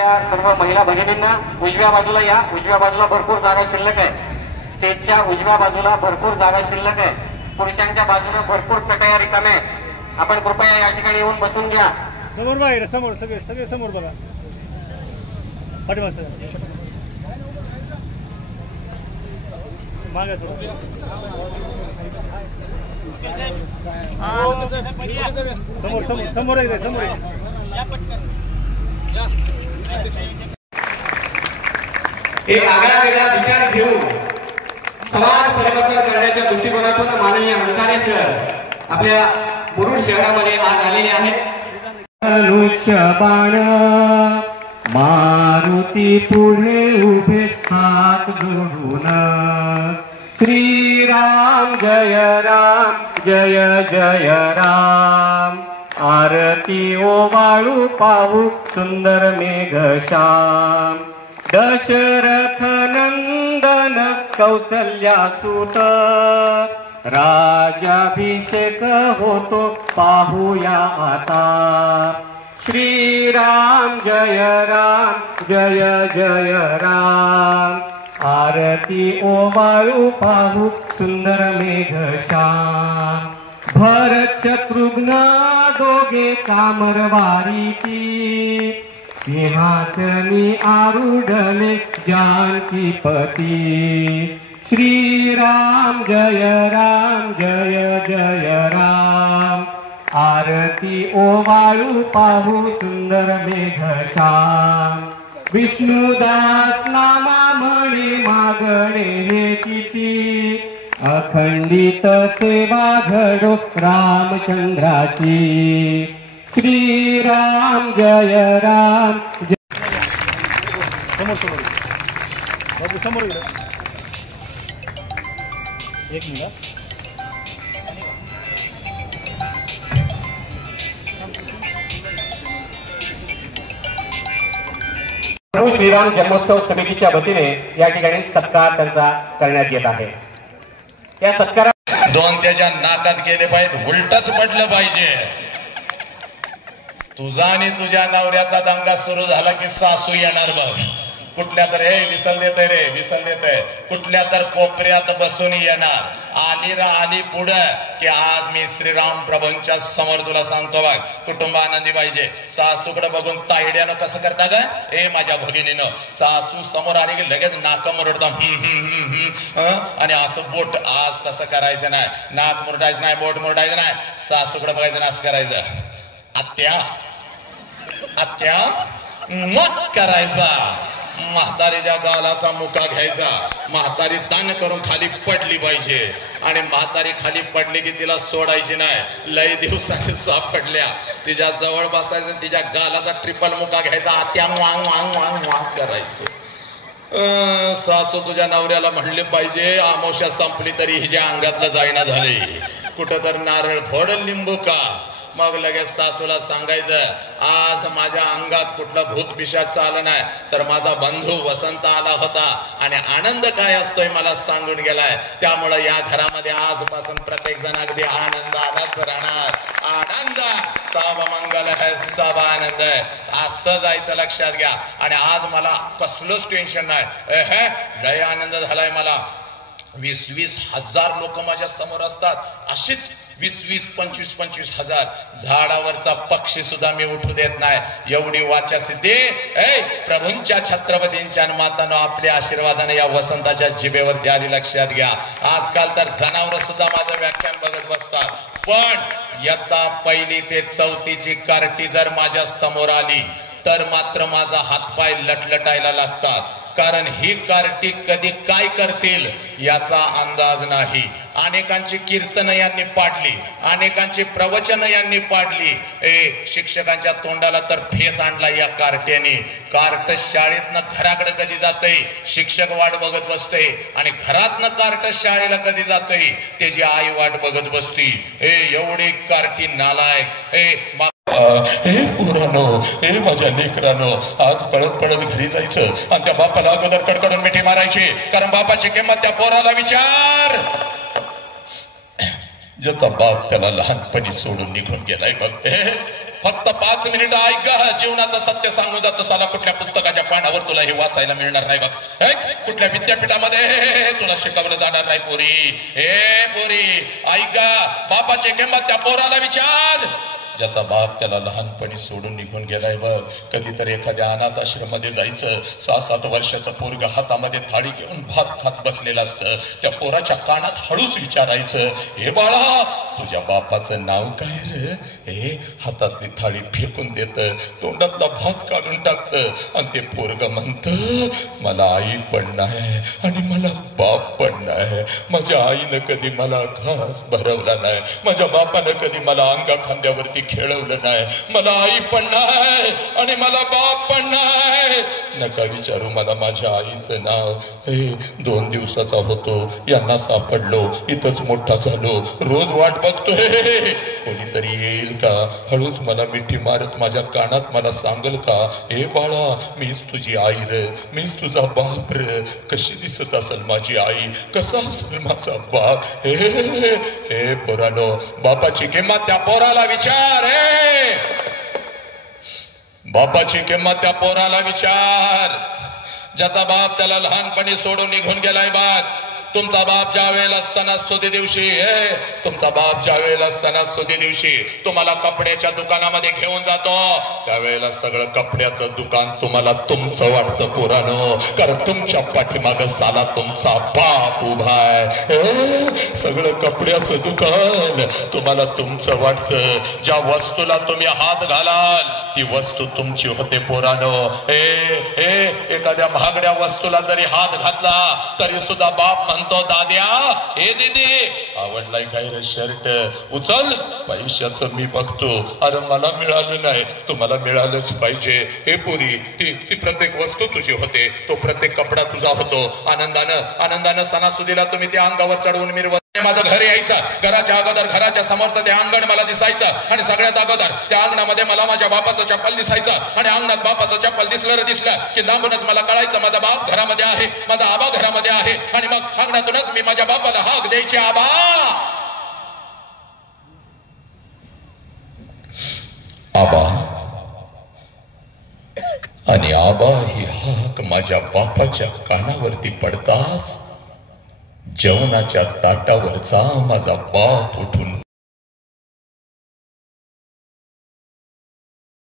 त्या सर्व महिला भगिनींना उजव्या बाजूला या. उजव्या बाजूला भरपूर जागा शिल्लक आहे. स्टेजच्या उजव्या बाजूला भरपूर जागा शिल्लक आहे. पुरुषांच्या बाजूने भरपूर चटया रिकाम्या आहेत. आपण कृपया या ठिकाणी येऊन बसून घ्या. समोर बाहेर समोर सगळे समोर बघा. पाठीमागे मागे समोर समोर समोर आहे समोर. एक आगळा वेगळा विचार घेऊन समाज परिवर्तन करण्याच्या दृष्टिकोनातून माननीय हंकारे सर आपल्या मुरुड शहरामध्ये आज आलेले आहेत. धनुष्य बाण मारुती पुढे उभे हात जोडून श्रीराम जय जय राम. आरती ओवाळू पाहू सुंदर मेघश्याम. दशरथ नंदन कौसल्यासुत राजाभिषेक होतो पाहूया आता. श्रीराम जय जय राम. आरती ओवाळू पाहू सुंदर मेघश्याम. भरत शत्रुघ्न दोघे कामरवारीची सिंहासनी आरूढले जानकीपती. श्रीराम जय जय राम. आरती ओवाळू पाहू सुंदर मेघश्याम. विष्णुदास नामा म्हणे मागणे हे किती अखंडित सेवा घडो रामचंद्राची. श्रीराम जय समोर समोर बाबू समोर एक मिनिट. प्रभू श्रीराम जन्मोत्सव समितीच्या वतीने या ठिकाणी सत्कार त्यांचा करण्यात येत आहे. या सत्कारात दोन त्याच्या नाकात गेले पाहिजेत. उलटच पडलं पाहिजे. तुझा आणि तुझ्या नवऱ्याचा दंगा सुरू झाला की सासू येणार बघ. कुठल्या तर हे विसल देतय कुठल्या तर कोपऱ्यात बसून येणार. आली रा आली पुढं की आज मी श्रीराम प्रभूंच्या समोर तुला सांगतो बघ कुटुंब आनंदी पाहिजे. सासूकडे बघून तायड्यानं कसं करता ग ए माझ्या भगिनीनं. सासू समोर आली की लगेच नाक मुरडता आणि असं बोट. आज तसं करायचं नाही. नाक मुरडायचं नाही, बोट मुरडायचं नाही. सासूकडे बघायचं नाही, असं करायचं. आत्या मग करायचा. म्हातारीच्या गालाचा मुका घ्यायचा. म्हातारी ताण करून खाली पडली पाहिजे. आणि म्हातारी खाली पडली की तिला सोडायची नाही. लय दिवसांनी सापडल्या तिच्या जवळ बसायचं. तिच्या गालाचा ट्रिपल मुका घ्यायचा. आत्या वांग वांग वांग वांग करायचं. सासू तुझ्या नवऱ्याला म्हणले पाहिजे आमोशा संपली तरी हिच्या अंगातलं जायना झाले. कुठं तर नारळ फोड, लिंबू का. मग लगेच सासूला सांगायचं आज माझ्या अंगात कुठला भूत पिशाच आलं नाही तर माझा बंधू वसंत आला होता आणि आनंद काय असतोय मला सांगून गेलाय. त्यामुळे या घरामध्ये आजपासून प्रत्येक जण अगदी आनंदालाच राहणार. आनंद सब मंगल है सब आनंद है असं जायचं लक्षात घ्या. आणि आज मला कसलंच टेन्शन नाही. हे लय आनंद झालाय मला. 20-20 हजार लोक माझ्या समोर असतात. अशीच 20-20, 25-25 हजार. झाडावरचा पक्षी सुद्धा मी उठू देत नाही. एवढी वाचा सिद्धी प्रभूंच्या छत्रपतींच्या मातानं आपल्या आशीर्वादाने या वसंताच्या जिभेवरती आली. लक्षात घ्या. आजकाल तर जनावर सुद्धा माझं व्याख्यान बघत बसतात. पण इयत्ता 1ली ते 4थीची कार्टी जर माझ्या समोर आली तर मात्र माझा हातपाय लटलटायला लागतात. कारण ही कार्टी कधी काय करतील याचा अंदाज नाही. अनेकांची कीर्तन यांनी पाडली, अनेकांची प्रवचन यांनी पाडली. शिक्षकांच्या तोंडाला तर फेस आणला या कार्ट्याने. कार्ट शाळेतनं घराकडे कधी जातंय शिक्षक वाट बघत बसते आणि घरातनं कार्ट शाळेला कधी जातंय त्याची आई वाट बघत बसती. एवढी कार्टी नालायक. हे पोरानो, हे माझ्या लेकरानो, आज पळत पळत घरी जायचं आणि त्या बापाला अगोदर कडकडून मिठी मारायची. कारण बापाची किंमत त्या पोराला विचार. ज्याचा बाप त्याला लहानपणी सोडून निघून गेलाय बघ. फक्त 5 मिनिटं ऐक ग. जीवनाचं सत्य सांगून जातो साला कुठल्या पुस्तकाच्या पानावर तुला हे वाचायला मिळणार नाही बघ. कुठल्या विद्यापीठामध्ये तुला शिकवलं जाणार नाही पोरी. हे पोरी ऐक ग. बापाची किंमत त्या पोराला विचार ज्याचा बाप त्याला लहानपणी सोडून निघून गेलाय बघ. कधीतरी एखाद्या अनाथ आश्रममध्ये जायचं. 6-7 वर्षाचं पोरग हातामध्ये थाळी घेऊन भात खात बसलेलं असतं. त्या पोराच्या कानात हळूच विचारायचं, हे बाळा तुझ्या बापाचं नाव काय रे? हे हातातली थाळी फेकून देत, तोंडातला भात काढून टाकत आणि ते पोरग म्हणत, मला आई पण नाही आणि मला बाप पण नाही. माझ्या आईनं कधी मला घास भरवला नाही, माझ्या बापानं कधी मला अंगा खांद्यावरती खेळवलं नाही, मला आई पण नाही आणि मला बाप पण नाही. नका विचारू मला माझ्या आईचं नाव. 2 दिवसाचा होतो, यांना सापडलो, इथंच मोठा झालो, रोज वाट बघतोय कोणीतरी येईल का, हळूच मला मिठी मारत माझ्या कानात मला सांगल का, हे बाळा मीच तुझी आई रे, मीच तुझा बाप रे. कशी दिसत असेल माझी आई, कसा असेल माझा बाप. हे पोरानो, बापाची किंमत त्या पोराला विचार. बापाची किंमत त्या पोराला विचार ज्याचा बाप त्याला लहानपणी सोडून निघून गेलाय. बाप तुमचा बाप ज्या वेळेला सणासुदी दिवशी तुमचा बाप ज्या वेळेला सणासुदी दिवशी तुम्हाला कपड्याच्या दुकानामध्ये घेऊन जातो, त्यावेळेला सगळं कपड्याचं दुकान तुम्हाला तुमचं वाटतं पोरानो, कारण तुमच्या पाठीमागं साला तुमचा बाप उभा आहे. सगळं कपड्याचं दुकान तुम्हाला तुमचं वाटतं. ज्या वस्तूला तुम्ही हात घालाल ती वस्तू तुमची होते पोरानो. एखाद्या महागड्या वस्तूला जरी हात घातला तरी सुद्धा बाप म्हणतो, दाद्या हे दीदी आवडलाय काय रे शर्ट, उचल पैशाचं मी बघतो. अरे मला मिळालं नाही, तुम्हाला मिळालंच पाहिजे. हे पोरी ती प्रत्येक वस्तू तुझी होते, तो प्रत्येक कपडा तुझा होतो. आनंदानं सणासुदीला तुम्ही त्या अंगावर चढवून मिरवत. माझं घर यायचं, घराच्या अगोदर घराच्या समोरचं ते अंगण मला दिसायचं आणि सगळ्यात अगोदर त्या अंगणामध्ये मला माझ्या बापाचं चप्पल दिसायचं आणि अंगणात बापाचं चप्पल दिसलं की लांबूनच मला कळायचं माझा बाप घरामध्ये आहे, माझा आबा घरामध्ये आहे. आणि मग अंगणातूनच मी माझ्या बापाला हाक द्यायची, आबा. आबा आणि आबा ही हाक माझ्या बापाच्या कानावरती पडताच जेवणाच्या ताटावरचा माझा बाप उठून